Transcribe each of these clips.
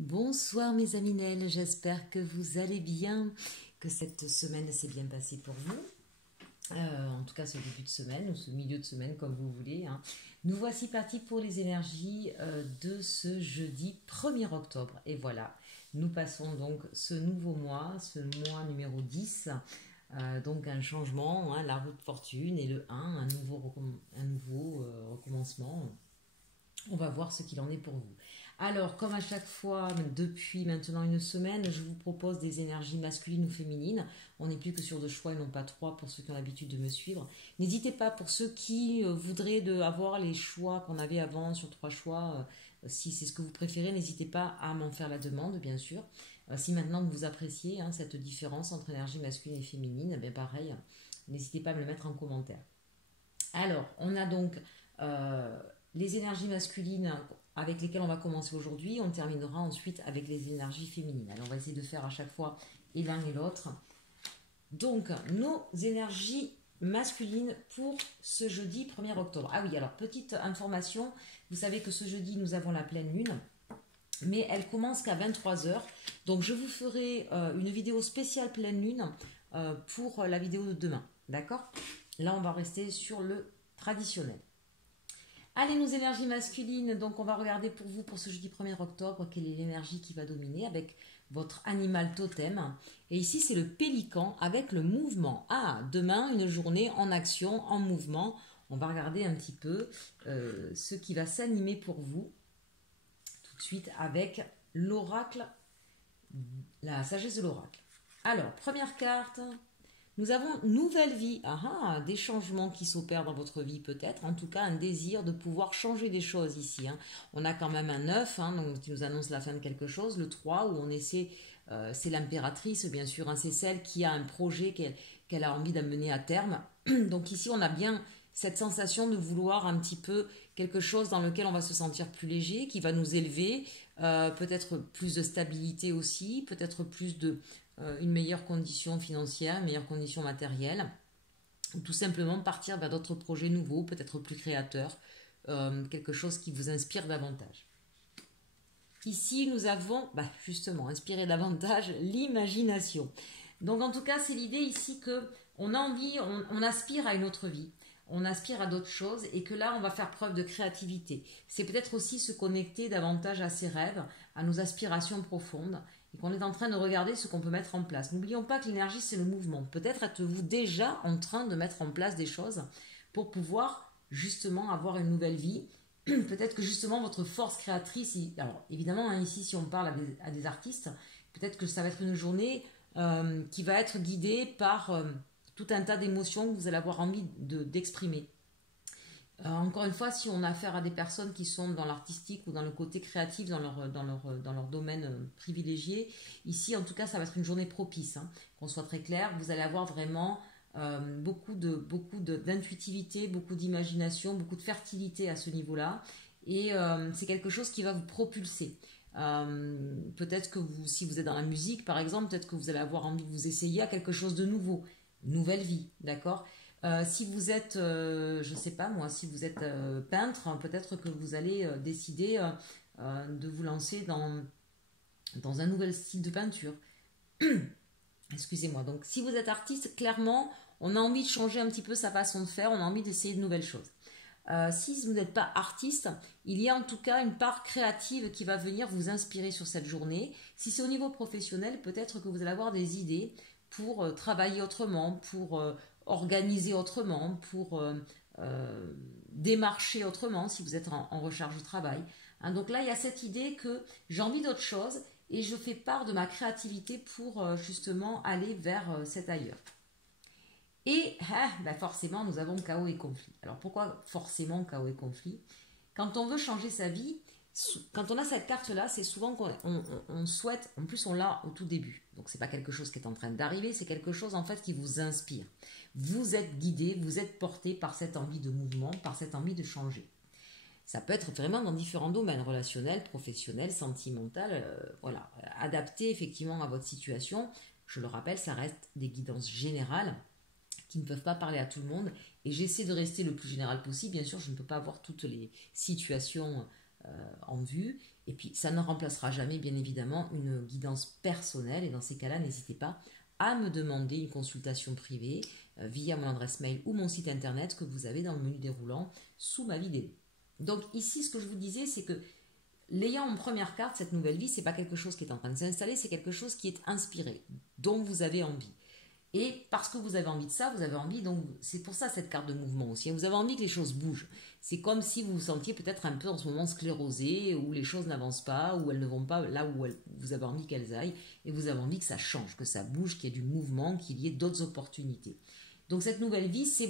Bonsoir mes aminelles, j'espère que vous allez bien, que cette semaine s'est bien passée pour vous. En tout cas ce début de semaine ou ce milieu de semaine comme vous voulez. Nous voici partis pour les énergies de ce jeudi 1er octobre. Et voilà, nous passons donc ce nouveau mois, ce mois numéro 10. Donc un changement, la roue de fortune et le 1, un nouveau recommencement. On va voir ce qu'il en est pour vous. Alors, comme à chaque fois, depuis maintenant une semaine, je vous propose des énergies masculines ou féminines. On n'est plus que sur 2 choix et non pas 3 pour ceux qui ont l'habitude de me suivre. N'hésitez pas pour ceux qui voudraient avoir les choix qu'on avait avant sur 3 choix. Si c'est ce que vous préférez, n'hésitez pas à m'en faire la demande, bien sûr. Si maintenant vous appréciez cette différence entre énergie masculine et féminine, bien pareil, n'hésitez pas à me le mettre en commentaire. Alors, on a donc les énergies masculines avec lesquelles on va commencer aujourd'hui. On terminera ensuite avec les énergies féminines. Alors, on va essayer de faire à chaque fois et l'un et l'autre. Donc, nos énergies masculines pour ce jeudi 1er octobre. Ah oui, alors, petite information. Vous savez que ce jeudi, nous avons la pleine lune. Mais elle commence qu'à 23h. Donc, je vous ferai une vidéo spéciale pleine lune pour la vidéo de demain. D'accord? Là, on va rester sur le traditionnel. Allez, nos énergies masculines, donc on va regarder pour vous, pour ce jeudi 1er octobre, quelle est l'énergie qui va dominer avec votre animal totem. Et ici, c'est le pélican avec le mouvement. Ah, demain, une journée en action, en mouvement. On va regarder un petit peu ce qui va s'animer pour vous, tout de suite, avec l'oracle, la sagesse de l'oracle. Alors, première carte... Nous avons nouvelle vie, des changements qui s'opèrent dans votre vie peut-être, en tout cas un désir de pouvoir changer des choses ici. On a quand même un 9, donc, qui nous annonce la fin de quelque chose, le 3 où on essaie, c'est l'impératrice bien sûr, c'est celle qui a un projet qu'elle a envie d'amener à terme. Donc ici on a bien cette sensation de vouloir un petit peu quelque chose dans lequel on va se sentir plus léger, qui va nous élever, peut-être plus de stabilité aussi, peut-être plus de... une meilleure condition financière, une meilleure condition matérielle, ou tout simplement partir vers d'autres projets nouveaux, peut-être plus créateurs, quelque chose qui vous inspire davantage. Ici, nous avons justement inspiré davantage l'imagination. Donc en tout cas, c'est l'idée ici que on a envie, on aspire à une autre vie, on aspire à d'autres choses et que là, on va faire preuve de créativité. C'est peut-être aussi se connecter davantage à ses rêves, à nos aspirations profondes, et qu'on est en train de regarder ce qu'on peut mettre en place. N'oublions pas que l'énergie, c'est le mouvement. Peut-être êtes-vous déjà en train de mettre en place des choses pour pouvoir justement avoir une nouvelle vie. Peut-être que justement votre force créatrice, alors évidemment ici si on parle à des artistes, peut-être que ça va être une journée qui va être guidée par tout un tas d'émotions que vous allez avoir envie d'exprimer. Encore une fois, si on a affaire à des personnes qui sont dans l'artistique ou dans le côté créatif, dans leur domaine privilégié, ici en tout cas ça va être une journée propice, qu'on soit très clair, vous allez avoir vraiment beaucoup d'intuitivité, beaucoup d'imagination, beaucoup de fertilité à ce niveau-là, et c'est quelque chose qui va vous propulser. Peut-être que si vous êtes dans la musique par exemple, peut-être que vous allez avoir envie de vous essayer à quelque chose de nouveau, nouvelle vie, d'accord ? Si vous êtes, je ne sais pas moi, si vous êtes peintre, peut-être que vous allez décider de vous lancer dans un nouvel style de peinture. Excusez-moi. Donc, si vous êtes artiste, clairement, on a envie de changer un petit peu sa façon de faire, on a envie d'essayer de nouvelles choses. Si vous n'êtes pas artiste, il y a en tout cas une part créative qui va venir vous inspirer sur cette journée. Si c'est au niveau professionnel, peut-être que vous allez avoir des idées pour travailler autrement, pour... organiser autrement, pour démarcher autrement si vous êtes en recherche de travail. Donc là, il y a cette idée que j'ai envie d'autre chose et je fais part de ma créativité pour justement aller vers cet ailleurs. Et forcément, nous avons chaos et conflit. Alors pourquoi forcément chaos et conflit? Quand on veut changer sa vie, quand on a cette carte-là, c'est souvent qu'on souhaite, en plus on l'a au tout début, donc c'est pas quelque chose qui est en train d'arriver, c'est quelque chose en fait qui vous inspire. Vous êtes guidé, vous êtes porté par cette envie de mouvement, par cette envie de changer. Ça peut être vraiment dans différents domaines, relationnels, professionnels, sentimental, voilà, adapté effectivement à votre situation. Je le rappelle, ça reste des guidances générales qui ne peuvent pas parler à tout le monde, et j'essaie de rester le plus général possible. Bien sûr, je ne peux pas avoir toutes les situations en vue, Et puis, ça ne remplacera jamais, bien évidemment, une guidance personnelle. Et dans ces cas-là, n'hésitez pas à me demander une consultation privée via mon adresse mail ou mon site internet que vous avez dans le menu déroulant sous ma vidéo. Donc ici, ce que je vous disais, c'est que l'ayant en première carte, cette nouvelle vie, c'est pas quelque chose qui est en train de s'installer, c'est quelque chose qui est inspiré, dont vous avez envie. Et parce que vous avez envie de ça, vous avez envie, donc c'est pour ça cette carte de mouvement aussi. Vous avez envie que les choses bougent. C'est comme si vous vous sentiez peut-être un peu en ce moment sclérosé, où les choses n'avancent pas, où elles ne vont pas là où vous avez envie qu'elles aillent, et vous avez envie que ça change, que ça bouge, qu'il y ait du mouvement, qu'il y ait d'autres opportunités. Donc cette nouvelle vie, c'est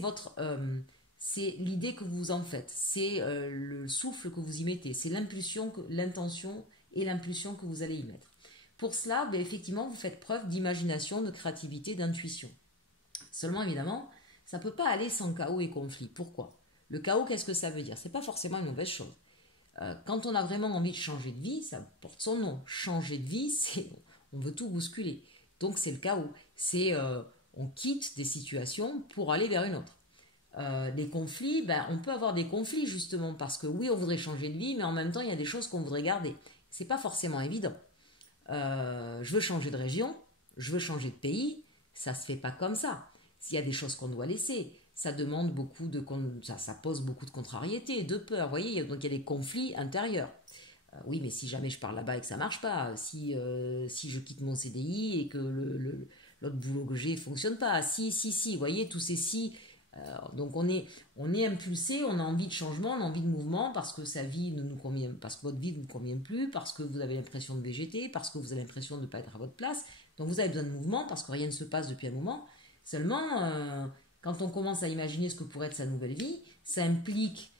l'idée que vous en faites, c'est le souffle que vous y mettez, c'est l'intention et l'impulsion que vous allez y mettre. Pour cela, ben, effectivement, vous faites preuve d'imagination, de créativité, d'intuition. Seulement, évidemment, ça ne peut pas aller sans chaos et conflit. Pourquoi? Le chaos, qu'est-ce que ça veut dire? Ce n'est pas forcément une mauvaise chose. Quand on a vraiment envie de changer de vie, ça porte son nom. Changer de vie, c'est on veut tout bousculer. Donc c'est le chaos. C'est on quitte des situations pour aller vers une autre. Les conflits, ben, on peut avoir des conflits justement parce que oui, on voudrait changer de vie, mais en même temps, il y a des choses qu'on voudrait garder. C'est pas forcément évident. Je veux changer de région, je veux changer de pays, ça se fait pas comme ça. S'il y a des choses qu'on doit laisser, ça demande ça pose beaucoup de contrariétés, de peur. Vous voyez, donc il y a des conflits intérieurs. Oui, mais si jamais je pars là-bas et que ça marche pas, si je quitte mon CDI et que l'autre boulot que j'ai fonctionne pas, si, vous voyez, tous ces si. Donc on est impulsé, on a envie de changement, on a envie de mouvement parce que sa vie ne nous convient, parce que votre vie ne vous convient plus, parce que vous avez l'impression de végéter, parce que vous avez l'impression de ne pas être à votre place. Donc vous avez besoin de mouvement parce que rien ne se passe depuis un moment. Seulement, quand on commence à imaginer ce que pourrait être sa nouvelle vie, ça implique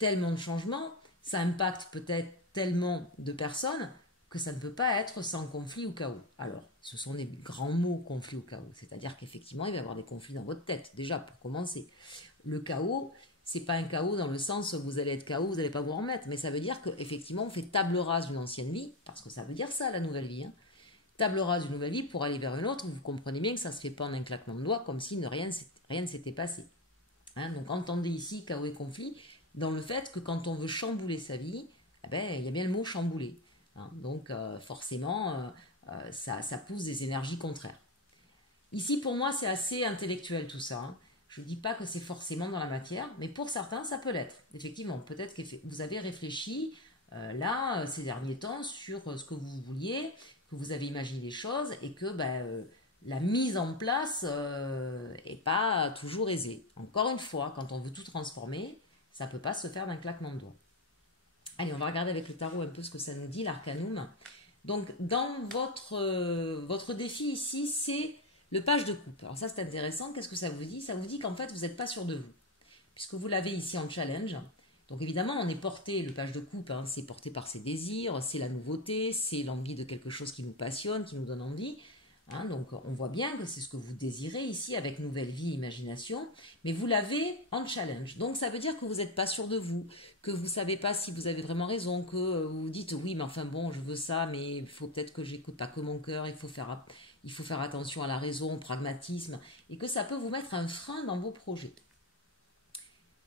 tellement de changements, ça impacte peut-être tellement de personnes que ça ne peut pas être sans conflit ou chaos. Alors, ce sont des grands mots, conflit ou chaos. C'est-à-dire qu'effectivement, il va y avoir des conflits dans votre tête, déjà, pour commencer. Le chaos, c'est pas un chaos dans le sens où vous allez être chaos, vous n'allez pas vous en remettre, mais ça veut dire qu'effectivement, on fait table rase d'une ancienne vie, parce que ça veut dire ça, la nouvelle vie. Hein. Table rase d'une nouvelle vie pour aller vers une autre, vous comprenez bien que ça ne se fait pas en un claquement de doigts, comme si rien ne s'était passé. Hein, donc, entendez ici chaos et conflit, dans le fait que quand on veut chambouler sa vie, eh ben, il y a bien le mot chambouler. Hein, donc forcément, ça pousse des énergies contraires. Ici, pour moi, c'est assez intellectuel tout ça. Hein. Je ne dis pas que c'est forcément dans la matière, mais pour certains, ça peut l'être. Effectivement, peut-être que vous avez réfléchi là, ces derniers temps, sur ce que vous vouliez, que vous avez imaginé des choses et que la mise en place n'est pas toujours aisée. Encore une fois, quand on veut tout transformer, ça ne peut pas se faire d'un claquement de doigts. Allez, on va regarder avec le tarot un peu ce que ça nous dit, l'arcanum. Donc, dans votre défi ici, c'est le page de coupe. Alors ça, c'est intéressant. Qu'est-ce que ça vous dit? Ça vous dit qu'en fait, vous n'êtes pas sûr de vous. Puisque vous l'avez ici en challenge. Donc, évidemment, on est porté, le page de coupe, hein, c'est porté par ses désirs, c'est la nouveauté, c'est l'envie de quelque chose qui nous passionne, qui nous donne envie. Hein, donc, on voit bien que c'est ce que vous désirez ici avec Nouvelle Vie, Imagination. Mais vous l'avez en challenge. Donc, ça veut dire que vous n'êtes pas sûr de vous, que vous ne savez pas si vous avez vraiment raison, que vous vous dites oui, mais enfin bon, je veux ça, mais il faut peut-être que j'écoute pas que mon cœur, il faut faire attention à la raison, au pragmatisme, et que ça peut vous mettre un frein dans vos projets.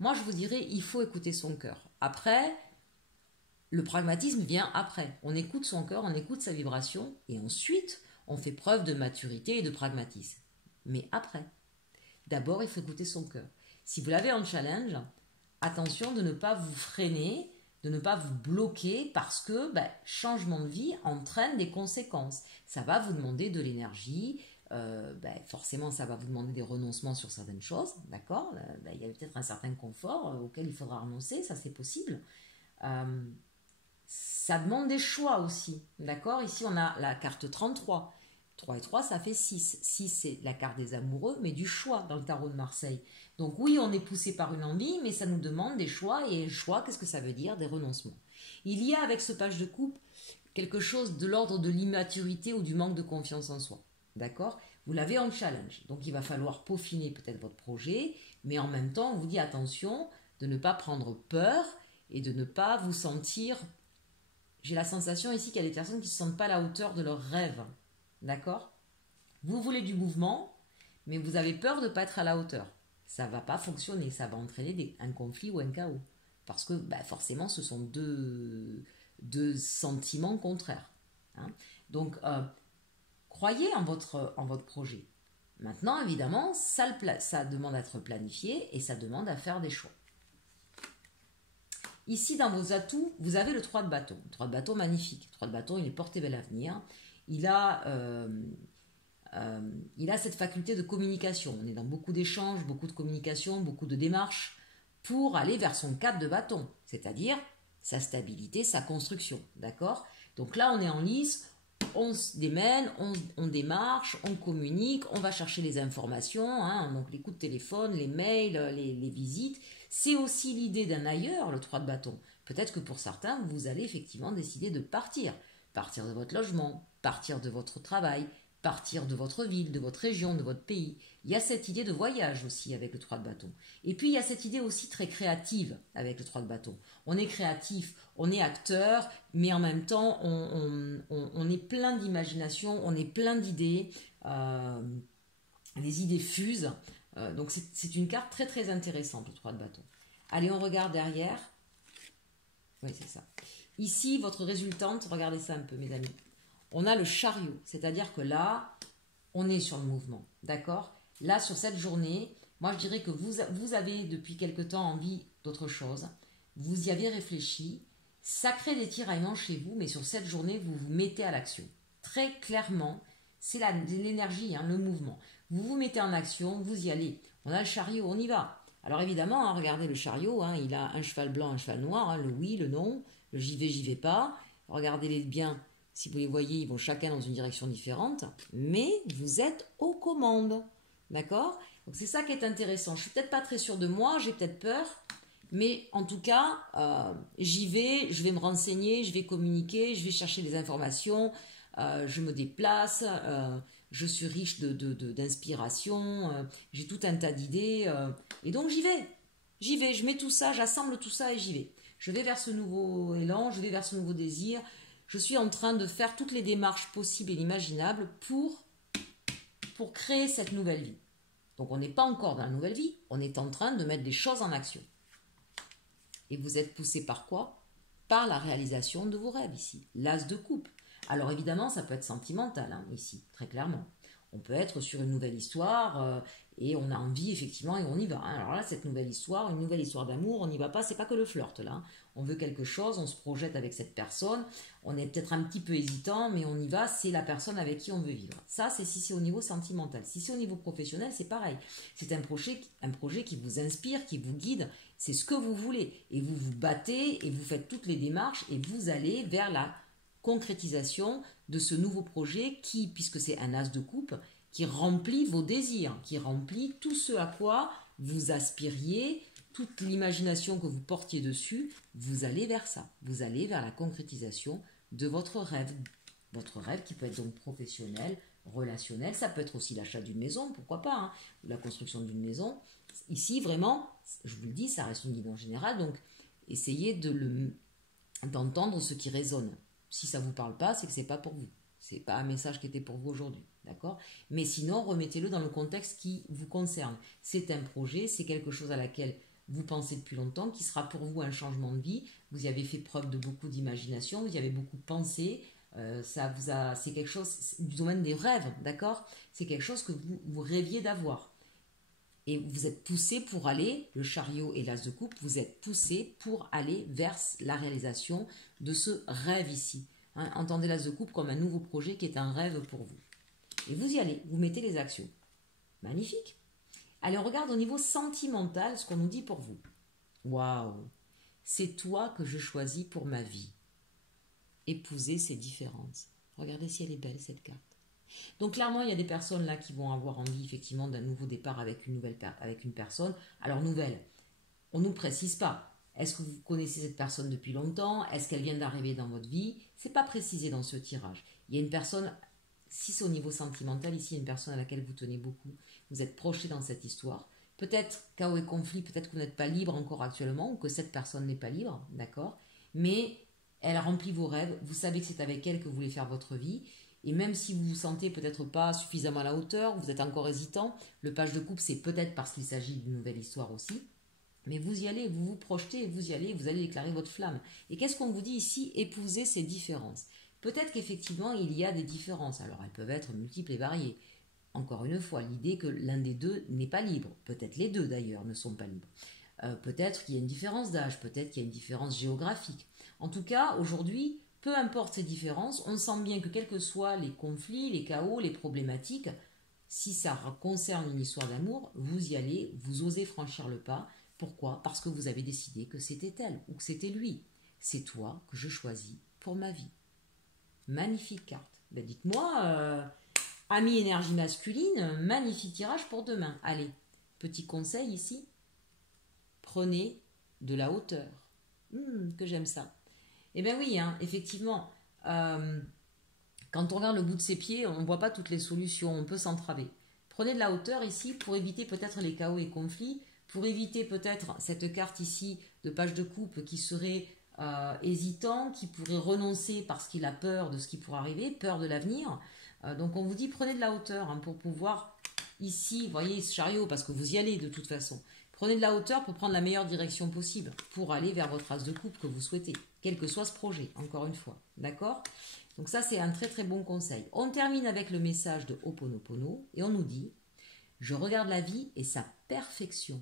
Moi, je vous dirais, il faut écouter son cœur. Après, le pragmatisme vient après. On écoute son cœur, on écoute sa vibration, et ensuite, on fait preuve de maturité et de pragmatisme. Mais après, d'abord, il faut écouter son cœur. Si vous l'avez en challenge, attention de ne pas vous freiner, de ne pas vous bloquer parce que changement de vie entraîne des conséquences. Ça va vous demander de l'énergie, forcément ça va vous demander des renoncements sur certaines choses, d'accord? Il y a peut-être un certain confort auquel il faudra renoncer, ça c'est possible. Ça demande des choix aussi, d'accord? Ici on a la carte 33. 3 et 3, ça fait 6. 6, c'est la carte des amoureux, mais du choix dans le tarot de Marseille. Donc oui, on est poussé par une envie, mais ça nous demande des choix. Et choix, qu'est-ce que ça veut dire? Des renoncements. Il y a avec ce page de coupe quelque chose de l'ordre de l'immaturité ou du manque de confiance en soi. D'accord? Vous l'avez en challenge. Donc il va falloir peaufiner peut-être votre projet, mais en même temps, on vous dit attention de ne pas prendre peur et de ne pas vous sentir... J'ai la sensation ici qu'il y a des personnes qui ne se sentent pas à la hauteur de leurs rêves. D'accord? Vous voulez du mouvement, mais vous avez peur de ne pas être à la hauteur. Ça ne va pas fonctionner, ça va entraîner un conflit ou un chaos. Parce que forcément, ce sont deux de sentiments contraires. Hein. Donc, croyez en votre projet. Maintenant, évidemment, ça demande à être planifié et ça demande à faire des choix. Ici, dans vos atouts, vous avez le 3 de bâton. Le 3 de bâton, magnifique. Le 3 de bâton, il est porté vers l'avenir. Il a cette faculté de communication. On est dans beaucoup d'échanges, beaucoup de communication, beaucoup de démarches pour aller vers son 4 de bâton, c'est-à-dire sa stabilité, sa construction. D'accord? Donc là, on est en lice. On se démène, on démarche, on communique, on va chercher les informations, hein, donc les coups de téléphone, les mails, les visites. C'est aussi l'idée d'un ailleurs, le 3 de bâton. Peut-être que pour certains, vous allez effectivement décider de partir. Partir de votre logement, partir de votre travail, partir de votre ville, de votre région, de votre pays. Il y a cette idée de voyage aussi avec le 3 de bâton. Et puis il y a cette idée aussi très créative avec le 3 de bâton. On est créatif, on est acteur, mais en même temps on est plein d'imagination, on est plein d'idées, les idées fusent. Donc c'est une carte très très intéressante le 3 de bâton. Allez, on regarde derrière. Oui, c'est ça. Ici, votre résultante, regardez ça un peu mes amis. On a le chariot, c'est-à-dire que là, on est sur le mouvement, d'accord? Là, sur cette journée, moi je dirais que vous avez depuis quelque temps envie d'autre chose, vous y avez réfléchi, ça crée des tiraillements chez vous, mais sur cette journée, vous vous mettez à l'action. Très clairement, c'est l'énergie, hein, le mouvement. Vous vous mettez en action, vous y allez. On a le chariot, on y va. Alors évidemment, hein, regardez le chariot, hein, il a un cheval blanc, un cheval noir, hein, le oui, le non, le j'y vais pas. Regardez-les bien. Si vous les voyez, ils vont chacun dans une direction différente, mais vous êtes aux commandes, d'accord? Donc c'est ça qui est intéressant. Je suis peut-être pas très sûre de moi, j'ai peut-être peur, mais en tout cas, j'y vais, je vais me renseigner, je vais communiquer, je vais chercher des informations, je me déplace, je suis riche d'inspiration, j'ai tout un tas d'idées, et donc j'y vais, je mets tout ça, j'assemble tout ça et j'y vais. Je vais vers ce nouveau élan, je vais vers ce nouveau désir. Je suis en train de faire toutes les démarches possibles et imaginables pour créer cette nouvelle vie. Donc on n'est pas encore dans la nouvelle vie, on est en train de mettre des choses en action. Et vous êtes poussé par quoi? Par la réalisation de vos rêves ici, l'as de coupe. Alors évidemment, ça peut être sentimental hein, ici, très clairement. On peut être sur une nouvelle histoire et on a envie effectivement et on y va. Hein. Alors là, cette nouvelle histoire, une nouvelle histoire d'amour, on n'y va pas, c'est pas que le flirt là. Hein. On veut quelque chose, on se projette avec cette personne, on est peut-être un petit peu hésitant, mais on y va, c'est la personne avec qui on veut vivre. Ça, c'est si c'est au niveau sentimental. Si c'est au niveau professionnel, c'est pareil. C'est un projet qui vous inspire, qui vous guide, c'est ce que vous voulez. Et vous vous battez et vous faites toutes les démarches et vous allez vers la concrétisation de ce nouveau projet qui, puisque c'est un as de coupe, qui remplit vos désirs, qui remplit tout ce à quoi vous aspiriez, toute l'imagination que vous portiez dessus, vous allez vers ça. Vous allez vers la concrétisation de votre rêve. Votre rêve qui peut être donc professionnel, relationnel, ça peut être aussi l'achat d'une maison, pourquoi pas, hein, ou la construction d'une maison. Ici, vraiment, je vous le dis, ça reste une guidance générale, donc essayez d'entendre ce qui résonne. Si ça ne vous parle pas, c'est que ce n'est pas pour vous. Ce n'est pas un message qui était pour vous aujourd'hui. D'accord? Mais sinon, remettez-le dans le contexte qui vous concerne. C'est un projet, c'est quelque chose à laquelle vous pensez depuis longtemps, qui sera pour vous un changement de vie. Vous y avez fait preuve de beaucoup d'imagination, vous y avez beaucoup pensé. C'est quelque chose du domaine des rêves, d'accord? C'est quelque chose que vous rêviez d'avoir. Et vous êtes poussé pour aller, le chariot et l'as de coupe, vous êtes poussé pour aller vers la réalisation de ce rêve ici. Hein, entendez l'as de coupe comme un nouveau projet qui est un rêve pour vous. Et vous y allez, vous mettez les actions. Magnifique. Allez, on regarde au niveau sentimental ce qu'on nous dit pour vous. Waouh! C'est toi que je choisis pour ma vie. Épouser ces différences. Regardez si elle est belle cette carte. Donc clairement, il y a des personnes là qui vont avoir envie effectivement d'un nouveau départ avec une personne. Alors nouvelle, on ne nous précise pas. Est-ce que vous connaissez cette personne depuis longtemps? Est-ce qu'elle vient d'arriver dans votre vie? C'est pas précisé dans ce tirage. Il y a une personne, si c'est au niveau sentimental, ici il y a une personne à laquelle vous tenez beaucoup. Vous êtes projeté dans cette histoire. Peut-être chaos et conflit, peut-être que vous n'êtes pas libre encore actuellement ou que cette personne n'est pas libre, d'accord? Mais elle remplit vos rêves. Vous savez que c'est avec elle que vous voulez faire votre vie. Et même si vous vous sentez peut-être pas suffisamment à la hauteur, vous êtes encore hésitant, le page de coupe, c'est peut-être parce qu'il s'agit d'une nouvelle histoire aussi. Mais vous y allez, vous vous projetez, vous y allez, vous allez déclarer votre flamme. Et qu'est-ce qu'on vous dit ici? Épouser ces différences. Peut-être qu'effectivement, il y a des différences. Alors, elles peuvent être multiples et variées. Encore une fois, l'idée que l'un des deux n'est pas libre. Peut-être les deux, d'ailleurs, ne sont pas libres. Peut-être qu'il y a une différence d'âge, peut-être qu'il y a une différence géographique. En tout cas, aujourd'hui, peu importe ces différences, on sent bien que quels que soient les conflits, les chaos, les problématiques, si ça concerne une histoire d'amour, vous y allez, vous osez franchir le pas. Pourquoi? Parce que vous avez décidé que c'était elle ou que c'était lui. C'est toi que je choisis pour ma vie. Magnifique carte. Ben dites-moi, ami énergie masculine, magnifique tirage pour demain. Allez, petit conseil ici. Prenez de la hauteur. Que j'aime ça. Eh bien oui, hein, effectivement, quand on regarde le bout de ses pieds, on ne voit pas toutes les solutions, on peut s'entraver. Prenez de la hauteur ici pour éviter peut-être les chaos et conflits, pour éviter peut-être cette carte ici de page de coupe qui serait hésitant, qui pourrait renoncer parce qu'il a peur de ce qui pourrait arriver, peur de l'avenir. Donc on vous dit prenez de la hauteur pour pouvoir ici, vous voyez ce chariot, parce que vous y allez de toute façon. Prenez de la hauteur pour prendre la meilleure direction possible, pour aller vers votre as de coupe que vous souhaitez, quel que soit ce projet, encore une fois. D'accord? Donc ça, c'est un très très bon conseil. On termine avec le message de Ho'oponopono et on nous dit « Je regarde la vie et sa perfection.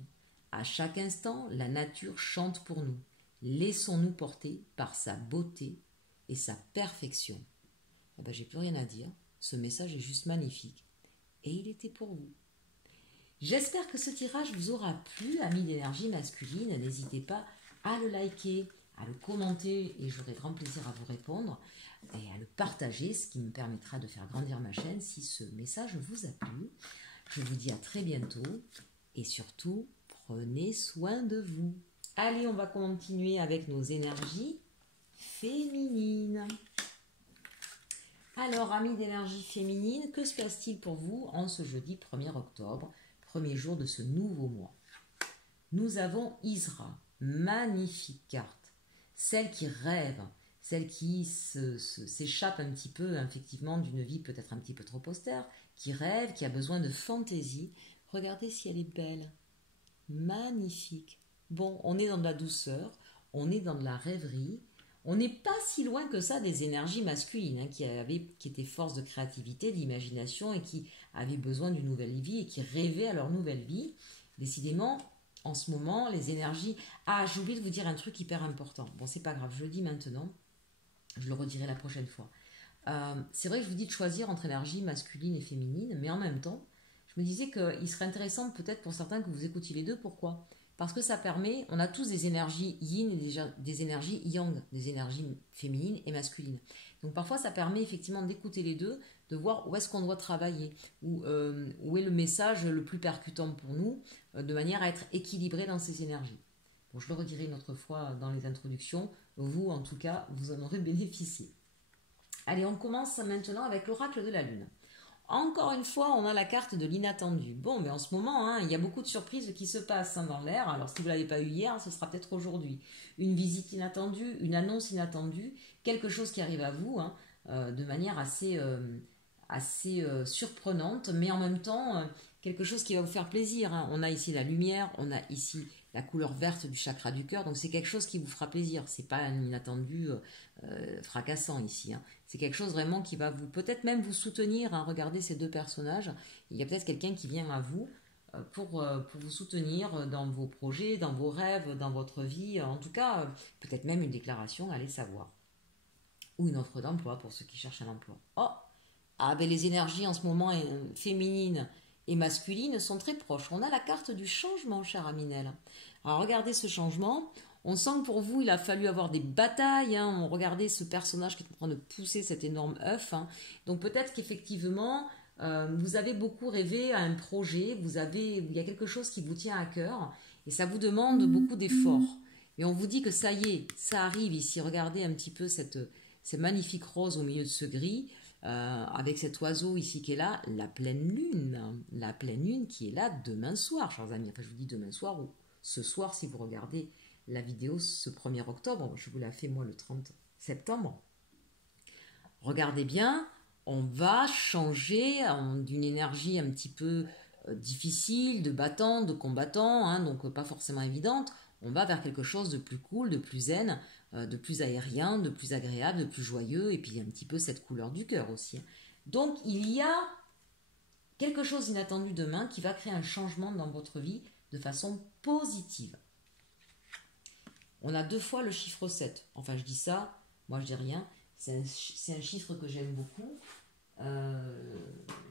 À chaque instant, la nature chante pour nous. Laissons-nous porter par sa beauté et sa perfection. » Eh ben, j'ai plus rien à dire. Ce message est juste magnifique. Et il était pour vous. J'espère que ce tirage vous aura plu, amis d'énergie masculine. N'hésitez pas à le liker, à le commenter et j'aurai grand plaisir à vous répondre et à le partager, ce qui me permettra de faire grandir ma chaîne si ce message vous a plu. Je vous dis à très bientôt et surtout, prenez soin de vous. Allez, on va continuer avec nos énergies féminines. Alors, amis d'énergie féminine, que se passe-t-il pour vous en ce jeudi 1er octobre, premier jour de ce nouveau mois? Nous avons Isra, magnifique carte, celle qui rêve, celle qui s'échappe un petit peu effectivement d'une vie peut-être un petit peu trop austère, qui rêve, qui a besoin de fantaisie. Regardez si elle est belle, magnifique. Bon, on est dans de la douceur, on est dans de la rêverie, on n'est pas si loin que ça des énergies masculines qui étaient force de créativité, d'imagination et qui avaient besoin d'une nouvelle vie et qui rêvaient à leur nouvelle vie. Décidément, en ce moment, les énergies... Ah, j'ai oublié de vous dire un truc hyper important. Bon, c'est pas grave, je le dis maintenant. Je le redirai la prochaine fois. C'est vrai que je vous dis de choisir entre énergie masculine et féminine, mais en même temps, je me disais qu'il serait intéressant peut-être pour certains que vous écoutiez les deux. Pourquoi? Parce que ça permet, on a tous des énergies yin et des énergies yang, des énergies féminines et masculines. Donc parfois ça permet effectivement d'écouter les deux, de voir où est-ce qu'on doit travailler, où est le message le plus percutant pour nous, de manière à être équilibré dans ces énergies. Bon, je le redirai une autre fois dans les introductions, vous en tout cas, vous en aurez bénéficié. Allez, on commence maintenant avec l'oracle de la Lune. Encore une fois, on a la carte de l'inattendu. Bon, mais en ce moment, il y a beaucoup de surprises qui se passent dans l'air. Alors, si vous ne l'avez pas eu hier, ce sera peut-être aujourd'hui. Une visite inattendue, une annonce inattendue, quelque chose qui arrive à vous de manière assez surprenante, mais en même temps, quelque chose qui va vous faire plaisir. On a ici la lumière, on a ici la couleur verte du chakra du cœur, donc c'est quelque chose qui vous fera plaisir. C'est pas un inattendu fracassant ici. C'est quelque chose vraiment qui va vous peut-être même vous soutenir. Regardez ces deux personnages. Il y a peut-être quelqu'un qui vient à vous pour vous soutenir dans vos projets, dans vos rêves, dans votre vie. En tout cas, peut-être même une déclaration, allez savoir. Ou une offre d'emploi pour ceux qui cherchent un emploi. Oh, ben les énergies en ce moment féminines et masculines sont très proches. On a la carte du changement, chère Aminelle. Alors regardez ce changement. On sent que pour vous, il a fallu avoir des batailles. Regardez ce personnage qui est en train de pousser cet énorme œuf. Donc peut-être qu'effectivement, vous avez beaucoup rêvé à un projet. Il y a quelque chose qui vous tient à cœur. Et ça vous demande beaucoup d'efforts. Et on vous dit que ça y est, ça arrive ici. Regardez un petit peu ces magnifiques roses au milieu de ce gris. Avec cet oiseau ici qui est là, la pleine lune qui est là demain soir, chers amis. Enfin, je vous dis demain soir ou ce soir si vous regardez la vidéo ce 1er octobre. Je vous la fais moi le 30 septembre. Regardez bien, on va changer d'une énergie un petit peu difficile, de battant, de combattant, hein, donc pas forcément évidente. On va vers quelque chose de plus cool, de plus zen, de plus aérien, de plus agréable, de plus joyeux, et puis un petit peu cette couleur du cœur aussi. Donc il y a quelque chose d'inattendu demain qui va créer un changement dans votre vie de façon positive. On a 2 fois le chiffre 7. Enfin, je dis ça, moi je dis rien. C'est un chiffre que j'aime beaucoup.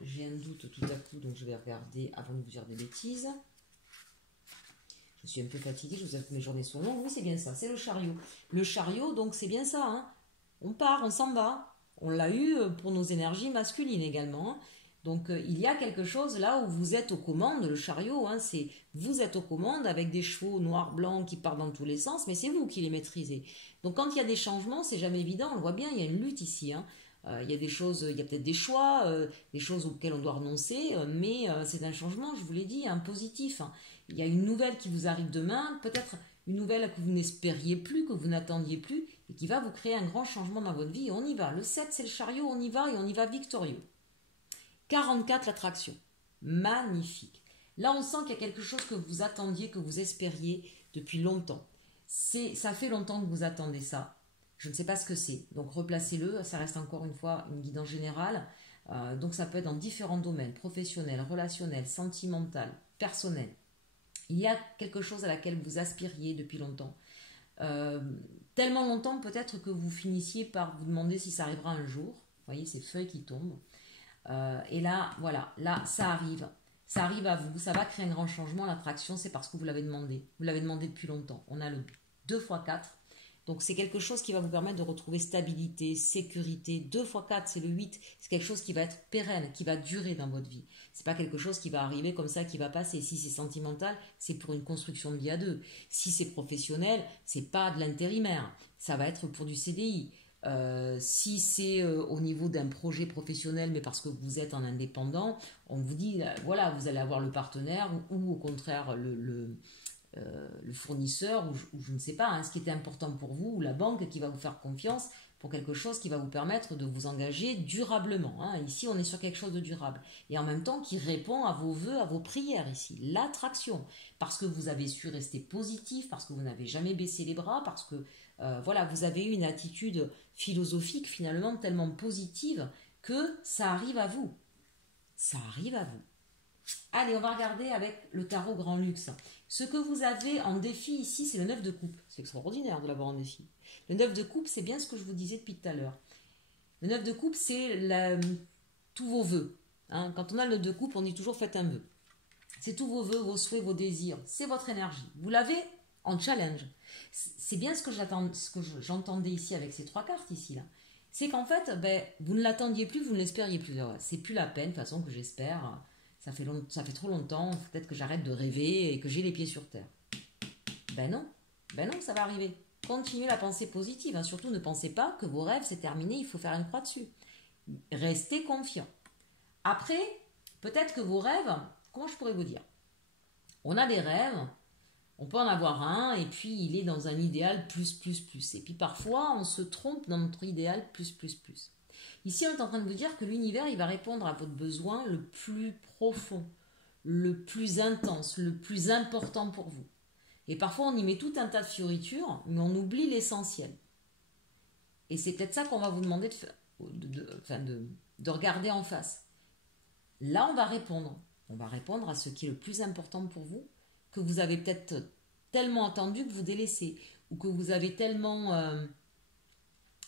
J'ai un doute tout à coup, donc je vais regarder avant de vous dire des bêtises. Je suis un peu fatiguée, je vous avoue que mes journées sont longues. Oui, c'est bien ça, c'est le chariot. Le chariot, donc c'est bien ça. Hein. On part, on s'en va. On l'a eu pour nos énergies masculines également. Hein. Donc il y a quelque chose là où vous êtes aux commandes, le chariot, hein, c'est vous êtes aux commandes avec des chevaux noirs, blancs qui partent dans tous les sens, mais c'est vous qui les maîtrisez. Donc quand il y a des changements, c'est jamais évident, on le voit bien, il y a une lutte ici. Hein. Il y a des choses, il y a peut-être des choix, des choses auxquelles on doit renoncer, mais c'est un changement, je vous l'ai dit, un positif. Hein. Il y a une nouvelle qui vous arrive demain, peut-être une nouvelle que vous n'espériez plus, que vous n'attendiez plus, et qui va vous créer un grand changement dans votre vie. Et on y va. Le 7, c'est le chariot, on y va et on y va victorieux. 44, l'attraction. Magnifique. Là, on sent qu'il y a quelque chose que vous attendiez, que vous espériez depuis longtemps. Ça fait longtemps que vous attendez ça. Je ne sais pas ce que c'est. Donc, replacez-le. Ça reste encore une fois une guidance générale. Donc, ça peut être dans différents domaines, professionnels, relationnels, sentimental, personnel. Il y a quelque chose à laquelle vous aspiriez depuis longtemps. Tellement longtemps peut-être que vous finissiez par vous demander si ça arrivera un jour. Vous voyez, ces feuilles qui tombent. Et là, voilà, là, ça arrive. Ça arrive à vous, ça va créer un grand changement. L'attraction, c'est parce que vous l'avez demandé. Vous l'avez demandé depuis longtemps. On a le 2 x 4. Donc, c'est quelque chose qui va vous permettre de retrouver stabilité, sécurité. 2 x 4, c'est le 8. C'est quelque chose qui va être pérenne, qui va durer dans votre vie. C'est pas quelque chose qui va arriver comme ça, qui va passer. Si c'est sentimental, c'est pour une construction de vie à 2. Si c'est professionnel, c'est pas de l'intérimaire. Ça va être pour du CDI. Si c'est au niveau d'un projet professionnel, mais parce que vous êtes en indépendant, on vous dit, voilà, vous allez avoir le partenaire ou au contraire le fournisseur ou je ne sais pas, hein, ce qui était important pour vous, ou la banque qui va vous faire confiance pour quelque chose qui va vous permettre de vous engager durablement. Hein. Ici, on est sur quelque chose de durable. Et en même temps, qui répond à vos vœux, à vos prières ici. L'attraction. Parce que vous avez su rester positif, parce que vous n'avez jamais baissé les bras, parce que voilà, vous avez eu une attitude philosophique finalement tellement positive que ça arrive à vous. Ça arrive à vous. Allez, on va regarder avec le tarot Grand Luxe. Ce que vous avez en défi ici, c'est le 9 de coupe. C'est extraordinaire de l'avoir en défi. Le 9 de coupe, c'est bien ce que je vous disais depuis tout à l'heure. Le 9 de coupe, c'est tous vos vœux. Hein. Quand on a le 9 de coupe, on dit toujours faites un vœu. C'est tous vos vœux, vos souhaits, vos désirs. C'est votre énergie. Vous l'avez en challenge. C'est bien ce que j'entendais ici avec ces 3 cartes ici là. C'est qu'en fait, vous ne l'attendiez plus, vous ne l'espériez plus. C'est plus la peine, de toute façon, que j'espère. Ça fait trop longtemps, peut-être que j'arrête de rêver et que j'ai les pieds sur terre. Non, ça va arriver. Continuez la pensée positive, hein. Surtout ne pensez pas que vos rêves c'est terminé, il faut faire une croix dessus. Restez confiant. Après, peut-être que vos rêves, comment je pourrais vous dire? On a des rêves, on peut en avoir un et puis il est dans un idéal plus. Et puis parfois on se trompe dans notre idéal plus. Ici, on est en train de vous dire que l'univers, il va répondre à votre besoin le plus profond, le plus intense, le plus important pour vous. Et parfois, on y met tout un tas de fioritures, mais on oublie l'essentiel. Et c'est peut-être ça qu'on va vous demander de regarder en face. Là, on va répondre. On va répondre à ce qui est le plus important pour vous, que vous avez peut-être tellement attendu que vous délaissez, ou que vous avez tellement...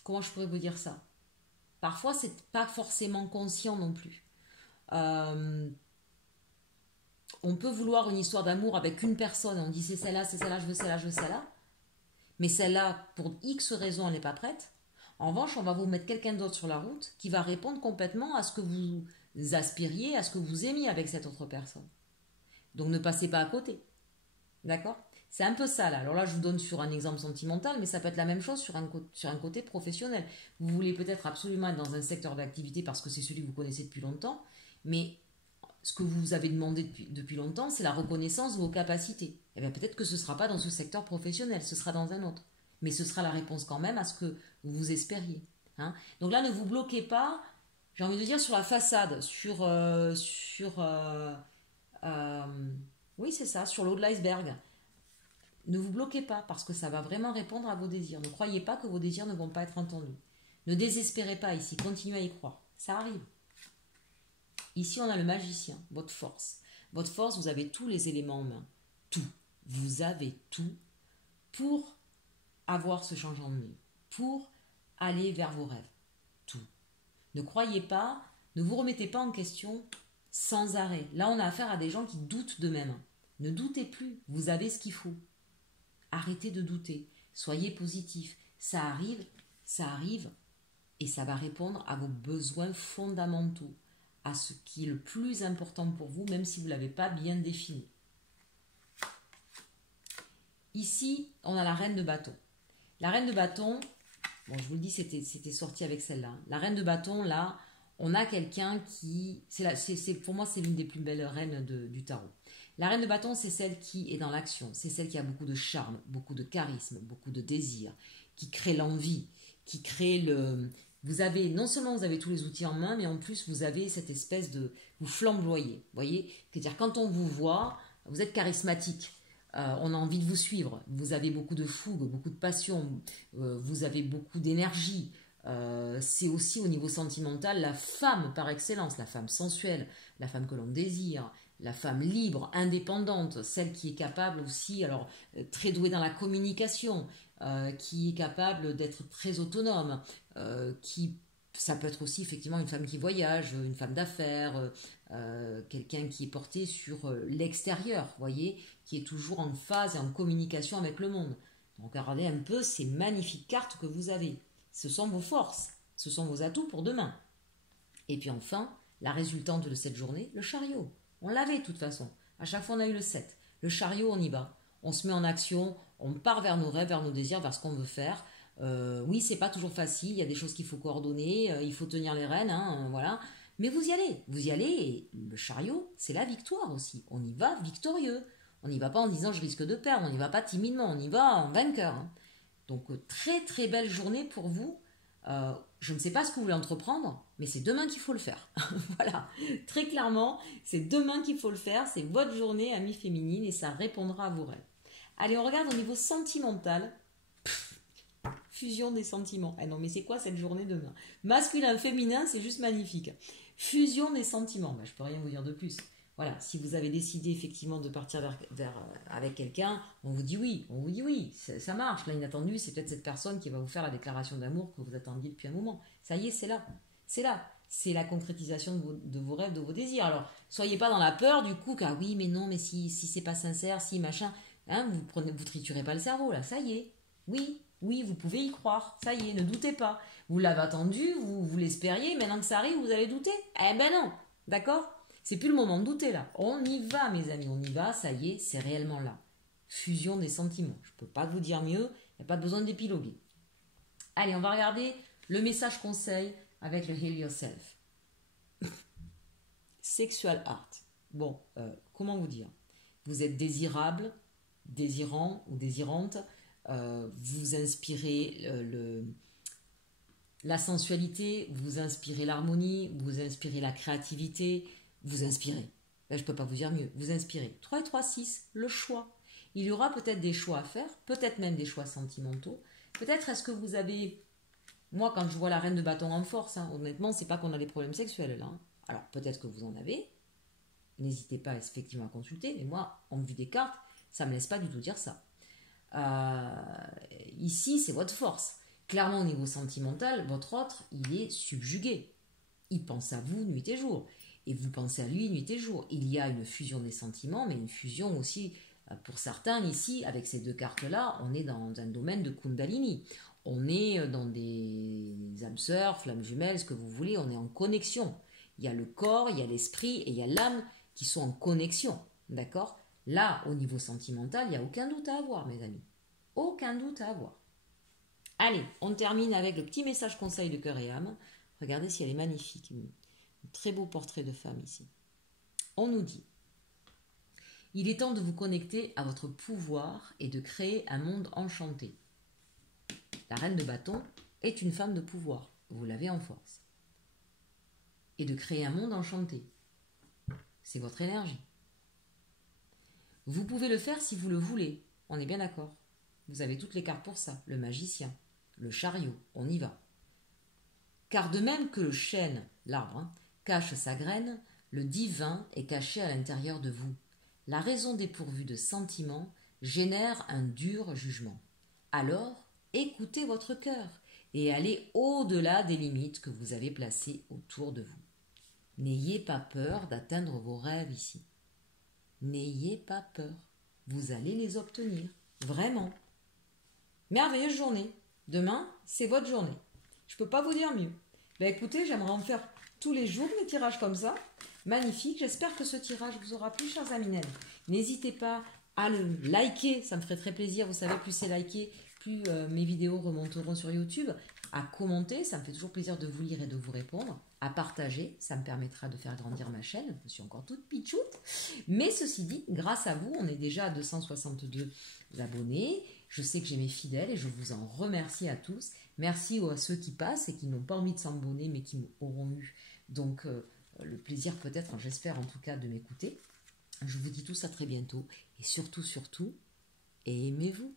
comment je pourrais vous dire ça? Parfois, c'est pas forcément conscient non plus. On peut vouloir une histoire d'amour avec une personne, on dit c'est celle-là, je veux celle-là. Mais celle-là, pour X raisons, elle n'est pas prête. En revanche, on va vous mettre quelqu'un d'autre sur la route qui va répondre complètement à ce que vous aspiriez, à ce que vous aimiez avec cette autre personne. Donc ne passez pas à côté. D'accord ? C'est un peu ça là. Alors là, je vous donne sur un exemple sentimental, mais ça peut être la même chose sur un côté professionnel. Vous voulez peut-être absolument être dans un secteur d'activité parce que c'est celui que vous connaissez depuis longtemps, mais ce que vous avez demandé depuis longtemps, c'est la reconnaissance de vos capacités. Et bien peut-être que ce ne sera pas dans ce secteur professionnel, ce sera dans un autre. Mais ce sera la réponse quand même à ce que vous espériez. Hein. Donc là, ne vous bloquez pas, j'ai envie de dire, sur la façade, sur Oui, c'est ça, sur l'eau de l'iceberg. Ne vous bloquez pas parce que ça va vraiment répondre à vos désirs. Ne croyez pas que vos désirs ne vont pas être entendus. Ne désespérez pas ici, continuez à y croire. Ça arrive. Ici, on a le magicien, votre force. Votre force, vous avez tous les éléments en main. Tout. Vous avez tout pour avoir ce changement de mieux, pour aller vers vos rêves. Tout. Ne croyez pas, ne vous remettez pas en question sans arrêt. Là, on a affaire à des gens qui doutent d'eux-mêmes. Ne doutez plus, vous avez ce qu'il faut. Arrêtez de douter, soyez positif. Ça arrive et ça va répondre à vos besoins fondamentaux, à ce qui est le plus important pour vous, même si vous ne l'avez pas bien défini. Ici, on a la reine de bâton. La reine de bâton, bon, je vous le dis, c'était sorti avec celle-là. La reine de bâton, là, on a quelqu'un qui... pour moi, c'est l'une des plus belles reines du tarot. La reine de bâton, c'est celle qui est dans l'action. C'est celle qui a beaucoup de charme, beaucoup de charisme, beaucoup de désir, qui crée l'envie, qui crée le... non seulement vous avez tous les outils en main, mais en plus, vous avez cette espèce de... Vous flamboyez, vous voyez? C'est-à-dire, quand on vous voit, vous êtes charismatique. On a envie de vous suivre. Vous avez beaucoup de fougue, beaucoup de passion. Vous avez beaucoup d'énergie. C'est aussi au niveau sentimental la femme par excellence, la femme sensuelle, la femme que l'on désire, la femme libre, indépendante, celle qui est capable aussi, alors très douée dans la communication, qui est capable d'être très autonome, ça peut être aussi effectivement une femme qui voyage, une femme d'affaires, quelqu'un qui est porté sur l'extérieur, voyez, qui est toujours en phase et en communication avec le monde. Donc regardez un peu ces magnifiques cartes que vous avez. Ce sont vos forces, ce sont vos atouts pour demain. Et puis enfin, la résultante de cette journée, le chariot. On l'avait de toute façon. À chaque fois, on a eu le 7. Le chariot, on y va. On se met en action, on part vers nos rêves, vers nos désirs, vers ce qu'on veut faire. Oui, c'est pas toujours facile, il y a des choses qu'il faut coordonner, il faut tenir les rênes, hein, voilà. Mais vous y allez, et le chariot, c'est la victoire aussi. On y va victorieux. On n'y va pas en disant je risque de perdre, on n'y va pas timidement, on y va en vainqueur. Hein. Donc très très belle journée pour vous. Je ne sais pas ce que vous voulez entreprendre, mais c'est demain qu'il faut le faire. Voilà, très clairement, c'est demain qu'il faut le faire. C'est votre journée, amie féminine, et ça répondra à vos rêves. Allez, on regarde au niveau sentimental. Fusion des sentiments. Ah non, mais c'est quoi cette journée demain? Masculin, féminin, c'est juste magnifique. Fusion des sentiments. Je ne peux rien vous dire de plus. Voilà, si vous avez décidé effectivement de partir avec quelqu'un, on vous dit oui, ça marche. L'inattendu, c'est peut-être cette personne qui va vous faire la déclaration d'amour que vous attendiez depuis un moment. Ça y est, c'est là. C'est la concrétisation de vos rêves, de vos désirs. Alors, soyez pas dans la peur du coup, car oui, mais non, mais si c'est pas sincère, si machin, hein, vous triturez pas le cerveau là, ça y est. Oui, vous pouvez y croire, ça y est, ne doutez pas. Vous l'avez attendu, vous l'espériez, maintenant que ça arrive, vous allez douter? Eh ben non, d'accord? C'est plus le moment de douter là. On y va, mes amis, on y va, ça y est, c'est réellement là. Fusion des sentiments. Je ne peux pas vous dire mieux, il n'y a pas besoin d'épiloguer. Allez, on va regarder le message conseil avec le Heal Yourself. Sexual art. Bon, comment vous dire? Vous êtes désirable, désirant ou désirante, vous inspirez la sensualité, vous inspirez l'harmonie, vous inspirez la créativité, vous inspirez. Là, je ne peux pas vous dire mieux. Vous inspirez. 3 et 3, 6, le choix. Il y aura peut-être des choix à faire, peut-être même des choix sentimentaux. Peut-être est-ce que vous avez... Moi, quand je vois la reine de bâton en force, hein, honnêtement, c'est pas qu'on a des problèmes sexuels là. Hein. Alors, peut-être que vous en avez. N'hésitez pas effectivement à consulter. Mais moi, en vue des cartes, ça ne me laisse pas du tout dire ça. Ici, c'est votre force. Clairement, au niveau sentimental, votre autre, il est subjugué. Il pense à vous nuit et jour. Et vous pensez à lui nuit et jour. Il y a une fusion des sentiments, mais une fusion aussi, pour certains, ici, avec ces deux cartes-là, on est dans un domaine de Kundalini. On est dans des âmes sœurs, flammes jumelles, ce que vous voulez, on est en connexion. Il y a le corps, il y a l'esprit et il y a l'âme qui sont en connexion. D'accord? Là, au niveau sentimental, il n'y a aucun doute à avoir, mes amis. Aucun doute à avoir. Allez, on termine avec le petit message conseil de cœur et âme. Regardez si elle est magnifique. Un très beau portrait de femme ici. On nous dit: il est temps de vous connecter à votre pouvoir et de créer un monde enchanté. La reine de bâton est une femme de pouvoir. Vous l'avez en force. Et de créer un monde enchanté. C'est votre énergie. Vous pouvez le faire si vous le voulez. On est bien d'accord. Vous avez toutes les cartes pour ça. Le magicien, le chariot, on y va. Car de même que le chêne, l'arbre, cache sa graine, le divin est caché à l'intérieur de vous. La raison dépourvue de sentiments génère un dur jugement. Alors, écoutez votre cœur et allez au-delà des limites que vous avez placées autour de vous. N'ayez pas peur d'atteindre vos rêves ici. N'ayez pas peur. Vous allez les obtenir. Vraiment. Merveilleuse journée. Demain, c'est votre journée. Je ne peux pas vous dire mieux. Écoutez, j'aimerais en faire tous les jours des tirages comme ça. Magnifique. J'espère que ce tirage vous aura plu, chers amis. N'hésitez pas à le liker. Ça me ferait très plaisir. Vous savez, plus c'est liké, plus mes vidéos remonteront sur YouTube. À commenter, ça me fait toujours plaisir de vous lire et de vous répondre. À partager, ça me permettra de faire grandir ma chaîne. Je suis encore toute pitchoute. Mais ceci dit, grâce à vous, on est déjà à 262 abonnés. Je sais que j'ai mes fidèles et je vous en remercie à tous. Merci à ceux qui passent et qui n'ont pas envie de s'abonner mais qui auront eu donc le plaisir peut-être, j'espère en tout cas, de m'écouter. Je vous dis tous à très bientôt et surtout, aimez-vous.